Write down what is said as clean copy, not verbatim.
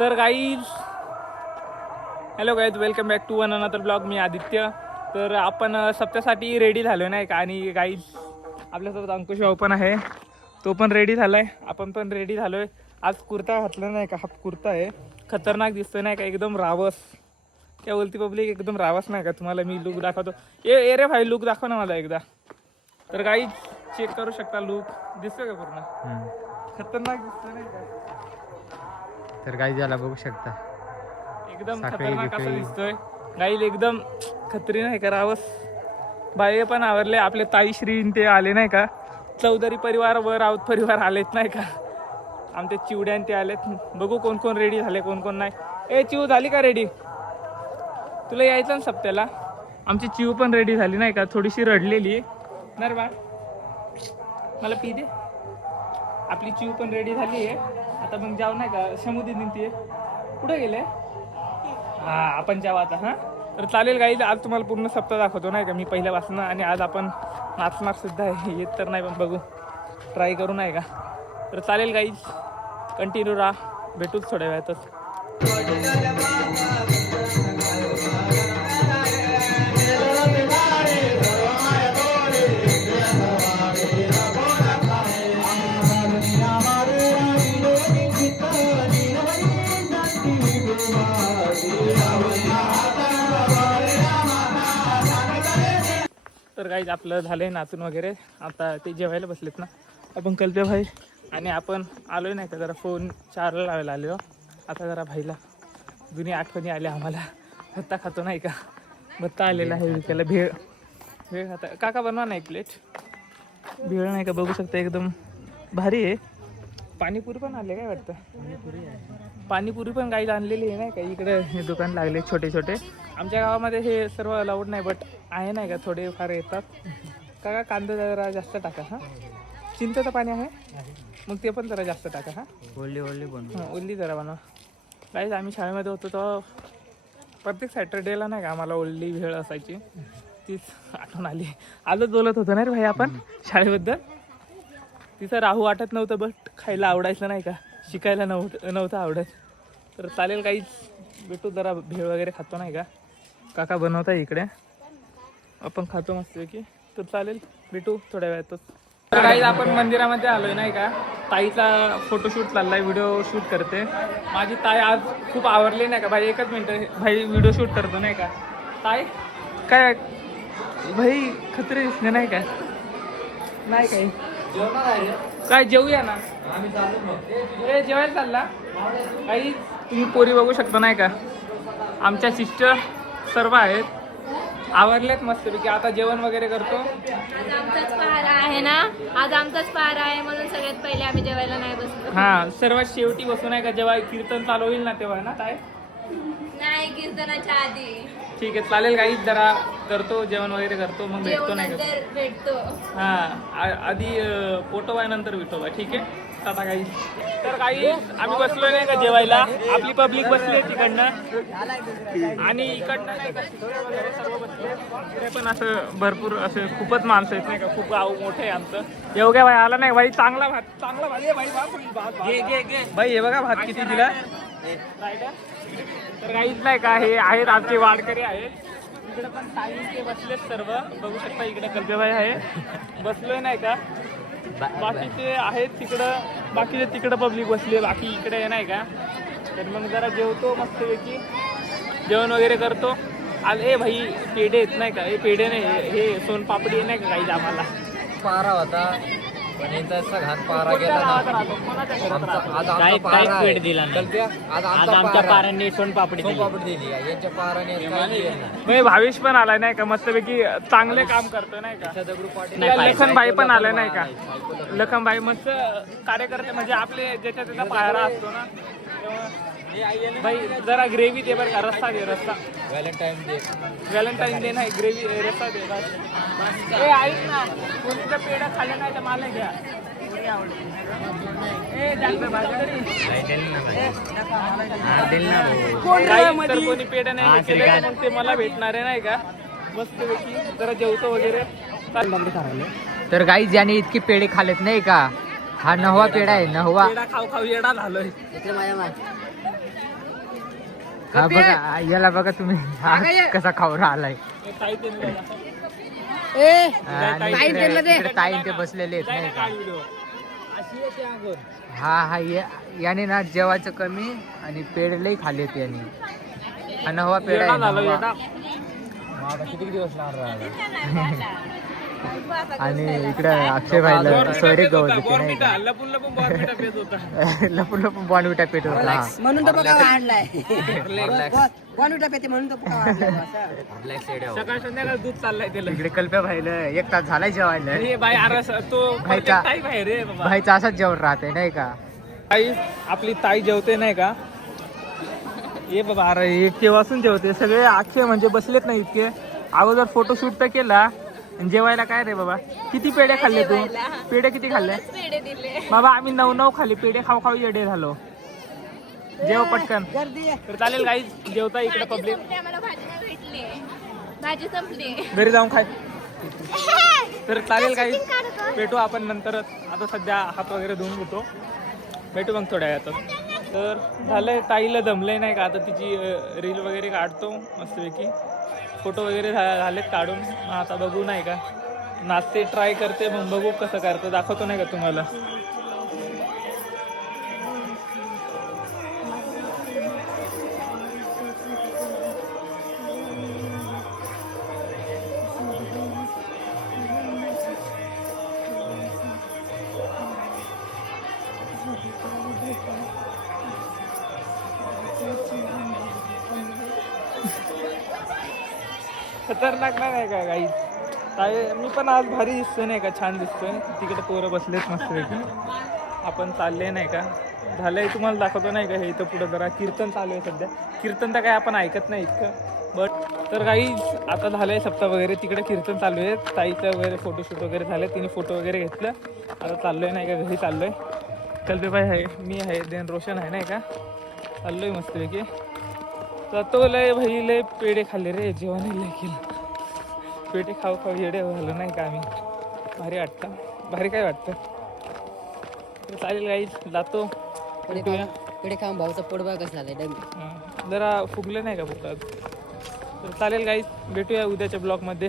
तर guys hello guys, welcome back to one another blog. मी आदित्य. तर आपण सप्त्यासाठी रेडी झालो नाही का. आणि गाईज आपल्यासोबत अंकुश भाऊ पण आहे, तो पण रेडी झालाय. आपण पण रेडी झालोय. आज कुर्ता घातला नाही का, हा कुर्ता आहे. खतरनाक दिसतोय नाही का, एकदम रावस. क्या बोलती पब्लिक, एकदम रावस नाही का. तुम्हाला मी लुक दाखवतो. ए रे भाई, लुक दाखव ना मला एकदा. तर गाईज चेक करू शकता, लुक दिसतोय का पूर्ण खतरनाक दिसतोय नाही का. तर गाईज याला बघू शकता, एकदम खतरनाक असं दिसतोय गाईल, एकदम खत्री नाही का. रावस बाई पण आवरले. आपले ताई श्री ते आले नाही का, चौधरी परिवार व राऊत परिवार आलेत नाही का. आमचे चिवड्यान ते आलेत. बघू कोण कोण रेडी झाले, कोण कोण नाही. ए चिव झाली का रेडी? तुला यायचं ना सप्त्याला? आमची चिव पण रेडी झाली नाही का, थोडीशी रडलेली ना बा. मला पी दे. आपली चिव पण रेडी झाली आहे. आता मग जाऊ नाही का, शमुदी ते कुठे गेले? हा आपण जाऊ आता. हां तर चालेल गाईज, आज तुम्हाला पूर्ण सप्ताह दाखवतो नाही का मी पहिल्यापासून. आणि आज आपण नाचणार सुद्धा आहे, येत तर नाही पण बघू, ट्राय करू नाही का. तर चालेल गाईज, कंटिन्यू राहा, भेटूच थोड्या वेळातच. तर गाईज आपलं झालंय नाचून वगैरे. आता ते जेवायला बसलेत ना, आपण कल्पे भाई आणि आपण आलोय नाही का, जरा फोन चार्जला लावायला आलो. आता जरा भाईला जुनी आठवणी आल्या आम्हाला. भत्ता खातो नाही का, भत्ता आलेला आहे विकायला. भेळ खाता काका, बनवा ना एक प्लेट भेळ नाही का. बघू शकता एकदम भारी आहे. पाणीपुरी पण आले काय वाटतं. पाणीपुरी पण गाईला आणलेली आहे नाही का. इकडे हे दुकान लागले छोटे छोटे. आमच्या गावामध्ये हे सर्व अलाउड नाही, बट आहे नाही का, थोडे फार येतात. काका कांदा जरा जास्त टाका. हां चिंचेचं पाणी आहे मग ते पण जरा जास्त टाका. हां ओली बनव. ओली जरा बनवा. गाईज आम्ही शाळेमध्ये होतो तेव्हा प्रत्येक सॅटर्डेला नाही का आम्हाला ओली भेळ असायची. तीच आठवण आली. आजच बोलत होतो ना रे भाई आपण शाळेबद्दल. तिथं राहू वाटत नव्हतं, बट खायला आवडायचं नाही का, शिकायला नव्हतं आवडत. तर चालेल काहीच, भेटू जरा भेळ वगैरे खातो नाही का. काका बनवता इकडे, आपण खातो मस्तपैकी. तर चालेल, भेटू थोड्या वेळातच. तर काही आपण मंदिरामध्ये आलोय नाही का. ताईचा फोटोशूट चाललाय, व्हिडिओ शूट करते. माझी ताई आज खूप आवरली नाही का भाई. एकच मिनटं भाई, व्हिडिओ शूट करतो नाही का. ताई काय भाई खत्री दिसणे नाही का. नाही काही काय जेवूया ना आम्ही. जेवायला चालला काही. तुम्ही पोरी बघू शकता नाही का, आमच्या सिस्टर सर्व आहेत, आवरलेत मस्तपैकी. आता जेवण वगैरे करतो. आज आमचाच पहारा आहे ना, आज आमचाच पहारा आहे म्हणून सगळ्यात पहिले आम्ही जेवायला नाही बसलो. हां सर्वात शेवटी बसू नाही का, जेव्हा कीर्तन चालू होईल ना तेव्हा ना. काय नाही, कीर्तनाच्या आधी. ठीक आहे चालेल. काही जरा करतो, जेवण वगैरे करतो, मग भेटतो नाही का. नंतर भेटतो. हां आधी पोटोबा नंतर विठोबा. ठीक आहे टाटा काही. तर काही आम्ही बसलो नाही का जेवायला. आपली पब्लिक बसली आहे तिकडनं आणि इकडनं नाही का, वगैरे सर्व बसले. इकडे पण असं भरपूर असे खूपच माणसं आहेत नाही का. खूप गाव मोठं आहे आमचं. येवघ्या भाई आला नाही भाई, चांगला भात आहे भाई. भाई हे बघा भात किती दिला. तर काहीच नाही का, हे आहेत आमचे वारकरी आहेत. इकडे पण ताई ते बसलेत सर्व, बघू शकता. इकडे कल्पेबाई आहे, बसलोय नाही का. बाकीचे आहेत तिकडं, बाकीचे तिकडं पब्लिक बसले, बाकी इकडे नाही का. तर मग जरा जेवतो मस्तपैकी, जेवण वगैरे करतो. आज ए भाई पेढे आहेत नाही का. हे पेढे नाही, हे सोनपापडी नाही का काही. आम्हाला पारा होता पण याचा घात पारा गेला ना. काहीच पेढ दिला नाही. आज आमच्या पारांनी सोनपापडी दिली. दिली यांच्या पाराने. भावेश पण आलाय नाही का, मस्तपैकी चांगले काम करतो नाही का. लखनबाई पण आलाय नाही का. लखनबाई मस्त कार्यकर्ते, म्हणजे आपले ज्याच्या त्याचा पायरा असतो ना. भाई जरा ग्रेव्ही दे बरं का. रस्सा दे, रस्सा. व्हॅलेंटाईन डे नाही, ग्रेव्ही रस्सा दे. ए ऐक ना, कोणतं पेढा खाल्लं नाही तर मला घ्या. कोणी पेढा नाही केलं मग ते मला भेटणार आहे नाही का. मस्तपैकी जरा जेवतो वगैरे. तर गाईज याने इतकी पेढे खालेत नाही का. हा 9वा पेढा आहे, 9वा. पेढा खाऊ खाऊ येडा झालोय. हा बघा याला बघा तुम्ही हा कसा खाऊ आलाय ताई ते निघाला. आणि इकडे ताई ते बसलेले आहेत नाही का हा याने ना जेवायचं कमी आणि पेड लई खाल्लेत याने हा नवा पेड येडा आहे झालो, नवा. येडा. किती दिवस लागणार आणि इकडे अक्षय भाईला सोयरे गवत होते नाही का लपून लपून बॉर्नव्हिटा पेत होता. लपून लपून बॉर्नव्हिटा पेट होता हा. म्हणून तो बघा वाढलाय कोण पेते म्हणून तो बघा वाढलाय सकाळ संध्याकाळ दूध चाललाय त्याला. इकडे कल्प्या भाईला 1 तास झालाय जेवायला हे बाई अरे तो भाईचा- ताई बाहेर रे बाबा. भाईचा असाच जेवण राहते नाही का ताई आपली ताई जेवते नाही का ये बाबा अरे इतके वाचून जेवते सगळे अक्षय म्हणजे बसलेत नाही इतके अगोदर फोटोशूट तर केला आणि जेवायला काय रे बाबा किती पेढे खाल्ले तू पेढे किती खाल्ले पेढे दिले बाबा आम्ही 9 खाली पेढे खाऊ खाऊ येडे झालो जेव पटकन तर चालेल काही जेवता इकडे पब्लिक संपली, आम्हाला भाजी नाही भेटली भाजी संपली घरी जाऊन खाय तर चालेल काही भेटू आपण नंतरच आता सध्या हात वगैरे धुवून घेतो भेटू मग थोड्या वेळातच तर झालंय ताईला दमलंय नाही का आता तिची रील वगैरे काढतो मस्तपैकी फोटो वगैरे झालेत काढून मग आता बघू नाही का नाचते ट्राय करते मग बघू कसं करतो दाखवतो नाही का तुम्हाला खतरनाक नाही का काही काय मी पण आज भारी दिसतोय नाही का छान दिसतोय तिकडे पोरं बसलेत मस्तपैकी आपण चालले नाही का झालंय तुम्हाला दाखवतो नाही का हे इथं पुढं जरा कीर्तन चालू आहे सध्या कीर्तन तर काय आपण ऐकत नाही इतकं बट तर काही आता झालंय सप्ताह वगैरे तिकडे कीर्तन चालू आहे ताईचं वगैरे फोटोशूट वगैरे झालं तिने फोटो वगैरे घेतलं आता चाललोय नाही का घरी चाललोय कल्पेबाई आहे मी आहे देन रोशन आहे नाही का चाललोय मस्तपैकी तर तो लय भाई लय पेढे खाल्ले रे जेवण लय केलं पेढे खाऊ खाऊ येडे झालं नाही का आम्ही भारी वाटतं भारी काय वाटतं तर चालेल काही जातो भेटूया. पेढे खाऊन भाऊचा पोट बघा कसं झालंय जरा फुगलं नाही का फुगतात तर चालेल काही भेटूया उद्याच्या ब्लॉगमध्ये